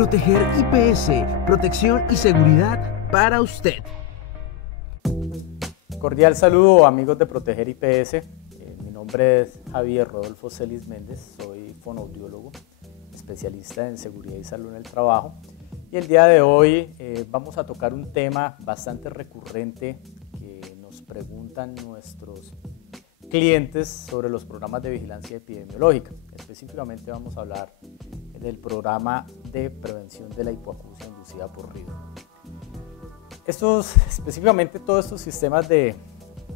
Proteger IPS, protección y seguridad para usted. Cordial saludo, amigos de Proteger IPS. Mi nombre es Javier Rodolfo Celis Méndez, soy fonoaudiólogo, especialista en seguridad y salud en el trabajo. Y el día de hoy vamos a tocar un tema bastante recurrente que nos preguntan nuestros clientes sobre los programas de vigilancia epidemiológica. Específicamente vamos a hablar del programa de prevención de la hipoacusia inducida por ruido. Específicamente todos estos sistemas de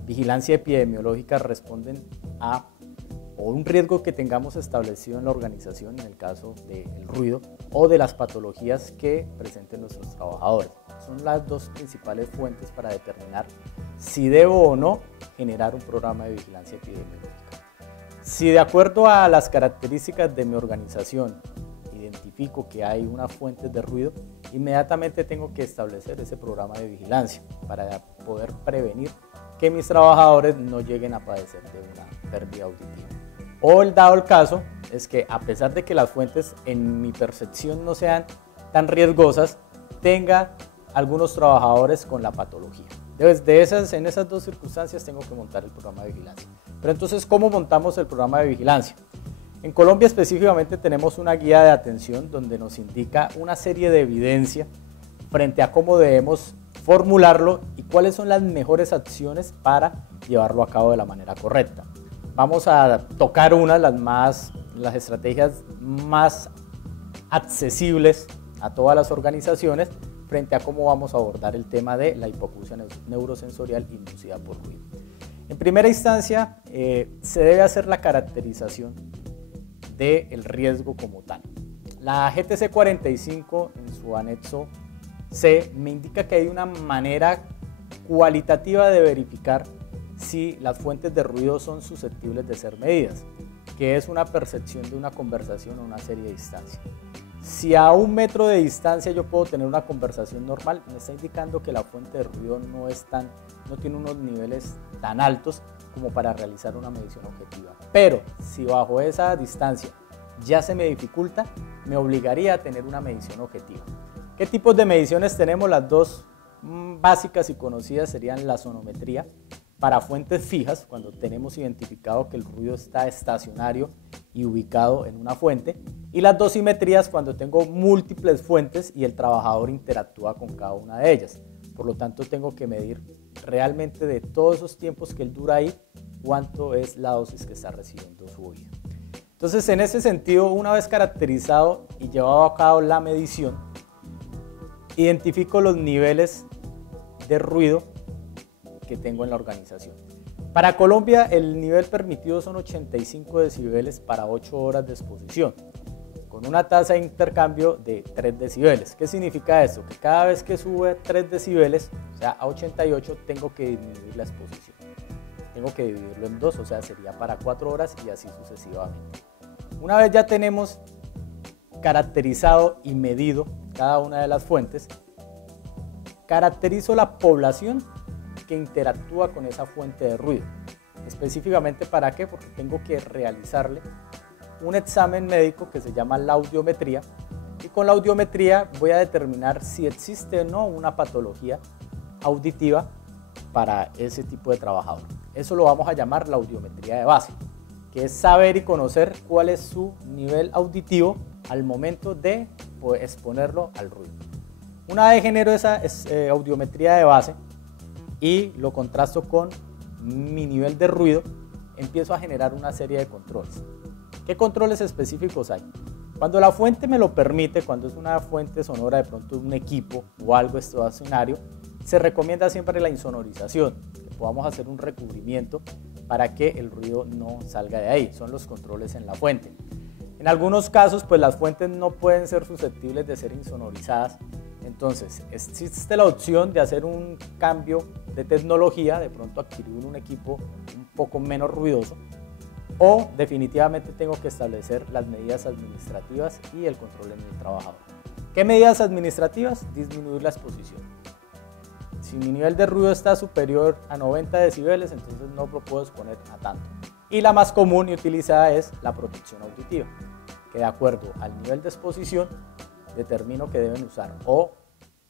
vigilancia epidemiológica responden a un riesgo que tengamos establecido en la organización en el caso del ruido o de las patologías que presenten nuestros trabajadores. Son las dos principales fuentes para determinar si debo o no generar un programa de vigilancia epidemiológica. Si de acuerdo a las características de mi organización identifico que hay unas fuentes de ruido, inmediatamente tengo que establecer ese programa de vigilancia para poder prevenir que mis trabajadores no lleguen a padecer de una pérdida auditiva. O dado el caso es que a pesar de que las fuentes en mi percepción no sean tan riesgosas, tenga algunos trabajadores con la patología. En esas dos circunstancias tengo que montar el programa de vigilancia. Pero entonces, ¿cómo montamos el programa de vigilancia? En Colombia específicamente tenemos una guía de atención donde nos indica una serie de evidencia frente a cómo debemos formularlo y cuáles son las mejores acciones para llevarlo a cabo de la manera correcta. Vamos a tocar las estrategias más accesibles a todas las organizaciones frente a cómo vamos a abordar el tema de la hipoacusia neurosensorial inducida por ruido. En primera instancia, se debe hacer la caracterización del riesgo como tal. La GTC 45 en su anexo C me indica que hay una manera cualitativa de verificar si las fuentes de ruido son susceptibles de ser medidas, que es una percepción de una conversación a una serie de distancia. Si a 1 metro de distancia yo puedo tener una conversación normal, me está indicando que la fuente de ruido no tiene unos niveles tan altos como para realizar una medición objetiva. Pero si bajo esa distancia ya se me dificulta, me obligaría a tener una medición objetiva. ¿Qué tipos de mediciones tenemos? Las dos básicas y conocidas serían la sonometría para fuentes fijas, cuando tenemos identificado que el ruido está estacionario y ubicado en una fuente, y las dosimetrías cuando tengo múltiples fuentes y el trabajador interactúa con cada una de ellas. Por lo tanto, tengo que medir realmente de todos esos tiempos que él dura ahí, cuánto es la dosis que está recibiendo su oído. Entonces, en ese sentido, una vez caracterizado y llevado a cabo la medición, identifico los niveles de ruido que tengo en la organización. Para Colombia, el nivel permitido son 85 decibeles para 8 horas de exposición, con una tasa de intercambio de 3 decibeles. ¿Qué significa esto? Que cada vez que sube 3 decibeles, o sea, a 88, tengo que disminuir la exposición. Tengo que dividirlo en 2, o sea, sería para 4 horas y así sucesivamente. Una vez ya tenemos caracterizado y medido cada una de las fuentes, caracterizo la población que interactúa con esa fuente de ruido. Específicamente, ¿para qué? Porque tengo que realizarle un examen médico que se llama la audiometría, y con la audiometría voy a determinar si existe o no una patología auditiva para ese tipo de trabajador. Eso lo vamos a llamar la audiometría de base, que es saber y conocer cuál es su nivel auditivo al momento de exponerlo al ruido. Una vez genero esa audiometría de base y lo contrasto con mi nivel de ruido, empiezo a generar una serie de controles. ¿Qué controles específicos hay? Cuando la fuente me lo permite, cuando es una fuente sonora, de pronto un equipo o algo estacionario, se recomienda siempre la insonorización, que podamos hacer un recubrimiento para que el ruido no salga de ahí. Son los controles en la fuente. En algunos casos, pues las fuentes no pueden ser susceptibles de ser insonorizadas. Entonces, existe la opción de hacer un cambio de tecnología, de pronto adquirir un equipo un poco menos ruidoso, o definitivamente tengo que establecer las medidas administrativas y el control en el trabajador. ¿Qué medidas administrativas? Disminuir la exposición. Si mi nivel de ruido está superior a 90 decibeles, entonces no lo puedo exponer a tanto. Y la más común y utilizada es la protección auditiva, que de acuerdo al nivel de exposición determino que deben usar o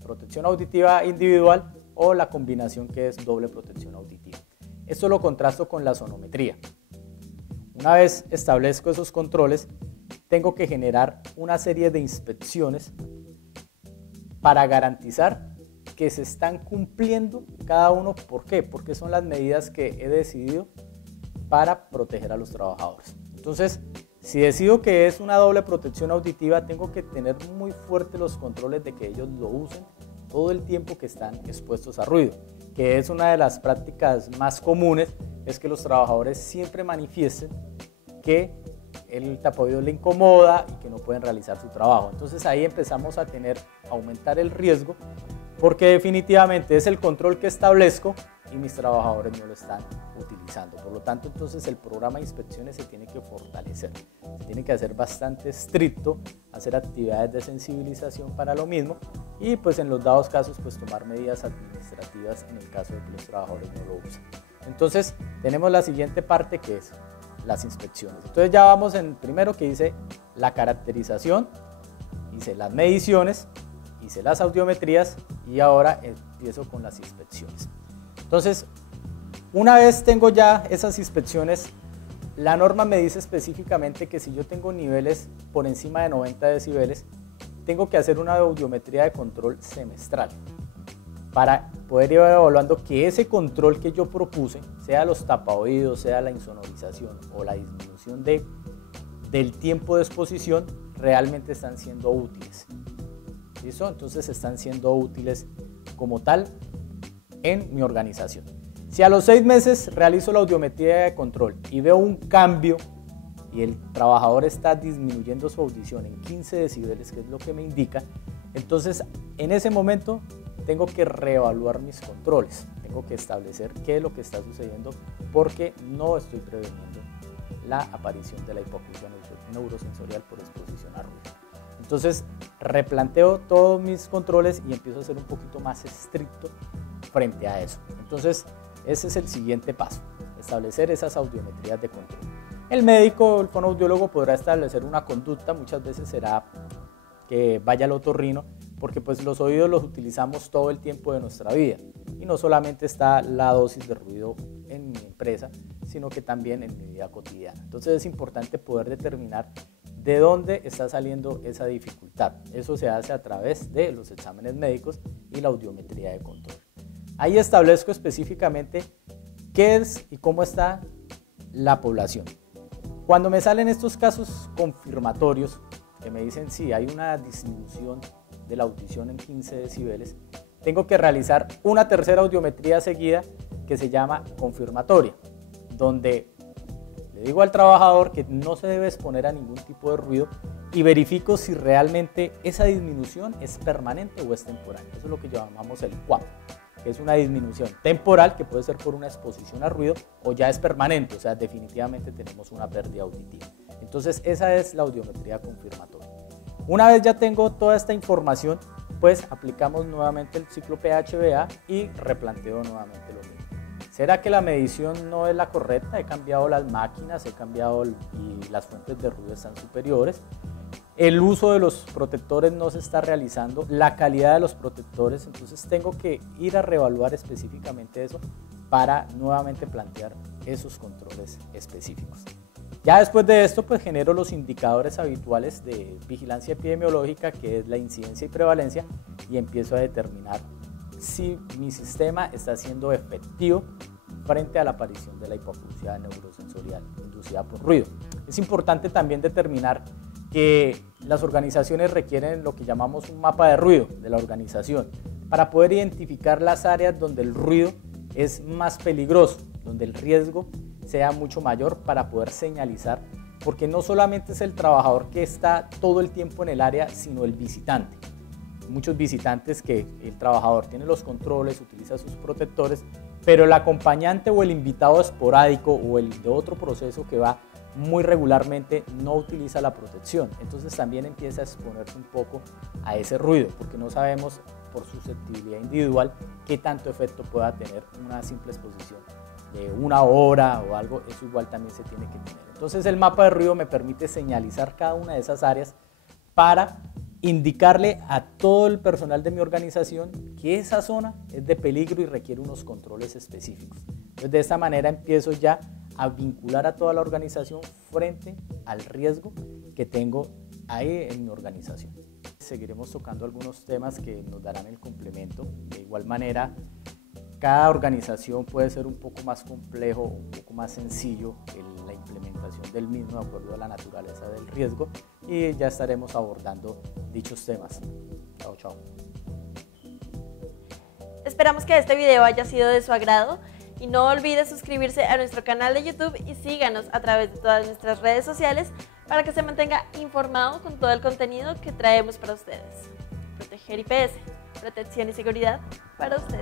protección auditiva individual o la combinación que es doble protección auditiva. Esto lo contrasto con la sonometría. Una vez establezco esos controles, tengo que generar una serie de inspecciones para garantizar que se están cumpliendo cada uno. ¿Por qué? Porque son las medidas que he decidido para proteger a los trabajadores. Entonces, si decido que es una doble protección auditiva, tengo que tener muy fuertes los controles de que ellos lo usen todo el tiempo que están expuestos a ruido, que es una de las prácticas más comunes, es que los trabajadores siempre manifiesten que el tapaoídos le incomoda y que no pueden realizar su trabajo. Entonces ahí empezamos a aumentar el riesgo, porque definitivamente es el control que establezco y mis trabajadores no lo están utilizando. Por lo tanto, entonces el programa de inspecciones se tiene que fortalecer, se tiene que hacer bastante estricto, hacer actividades de sensibilización para lo mismo y pues en los dados casos pues tomar medidas administrativas en el caso de que los trabajadores no lo usen. Entonces tenemos la siguiente parte, que es las inspecciones. Entonces ya vamos en primero, que hice la caracterización, hice las mediciones, hice las audiometrías y ahora empiezo con las inspecciones. Entonces, una vez tengo ya esas inspecciones, la norma me dice específicamente que si yo tengo niveles por encima de 90 decibeles, tengo que hacer una audiometría de control semestral para poder ir evaluando que ese control que yo propuse, sea los tapaoídos, sea la insonorización o la disminución del tiempo de exposición, realmente están siendo útiles. ¿Listo? Entonces están siendo útiles como tal en mi organización. Si a los 6 meses realizo la audiometría de control y veo un cambio y el trabajador está disminuyendo su audición en 15 decibeles, que es lo que me indica, entonces en ese momento tengo que reevaluar mis controles, tengo que establecer qué es lo que está sucediendo, porque no estoy preveniendo la aparición de la hipoacusia neurosensorial por exposición a ruido. Entonces replanteo todos mis controles y empiezo a ser un poquito más estricto frente a eso. Entonces ese es el siguiente paso, establecer esas audiometrías de control. El médico, el fonoaudiólogo, podrá establecer una conducta, muchas veces será que vaya al otorrino, porque pues los oídos los utilizamos todo el tiempo de nuestra vida y no solamente está la dosis de ruido en mi empresa, sino que también en mi vida cotidiana. Entonces es importante poder determinar de dónde está saliendo esa dificultad. Eso se hace a través de los exámenes médicos y la audiometría de control. Ahí establezco específicamente qué es y cómo está la población. Cuando me salen estos casos confirmatorios, que me dicen si hay una disminución de la audición en 15 decibeles, tengo que realizar una tercera audiometría seguida que se llama confirmatoria, donde le digo al trabajador que no se debe exponer a ningún tipo de ruido y verifico si realmente esa disminución es permanente o es temporal. Eso es lo que llamamos el QAP, que es una disminución temporal que puede ser por una exposición a ruido o ya es permanente, o sea, definitivamente tenemos una pérdida auditiva. Entonces esa es la audiometría confirmatoria. Una vez ya tengo toda esta información, pues aplicamos nuevamente el ciclo PHBA y replanteo nuevamente lo mismo. ¿Será que la medición no es la correcta? He cambiado las máquinas, he cambiado y las fuentes de ruido están superiores. El uso de los protectores no se está realizando, la calidad de los protectores, entonces tengo que ir a reevaluar específicamente eso para nuevamente plantear esos controles específicos. Ya después de esto, pues genero los indicadores habituales de vigilancia epidemiológica, que es la incidencia y prevalencia, y empiezo a determinar si mi sistema está siendo efectivo frente a la aparición de la hipoacusia neurosensorial inducida por ruido. Es importante también determinar que las organizaciones requieren lo que llamamos un mapa de ruido de la organización para poder identificar las áreas donde el ruido es más peligroso, donde el riesgo sea mucho mayor, para poder señalizar, porque no solamente es el trabajador que está todo el tiempo en el área, sino el visitante. Muchos visitantes que el trabajador tiene los controles, utiliza sus protectores, pero el acompañante o el invitado esporádico o el de otro proceso que va muy regularmente no utiliza la protección. Entonces también empieza a exponerse un poco a ese ruido, porque no sabemos por susceptibilidad individual qué tanto efecto pueda tener una simple exposición de una hora o algo. Eso igual también se tiene que tener. Entonces el mapa de ruido me permite señalizar cada una de esas áreas para indicarle a todo el personal de mi organización que esa zona es de peligro y requiere unos controles específicos. Entonces, de esta manera empiezo ya a vincular a toda la organización frente al riesgo que tengo ahí en mi organización. Seguiremos tocando algunos temas que nos darán el complemento. De igual manera, cada organización puede ser un poco más complejo, un poco más sencillo en la implementación del mismo de acuerdo a la naturaleza del riesgo, y ya estaremos abordando dichos temas. Chao, chao. Esperamos que este video haya sido de su agrado y no olvide suscribirse a nuestro canal de YouTube y síganos a través de todas nuestras redes sociales para que se mantenga informado con todo el contenido que traemos para ustedes. Proteger IPS, protección y seguridad para usted.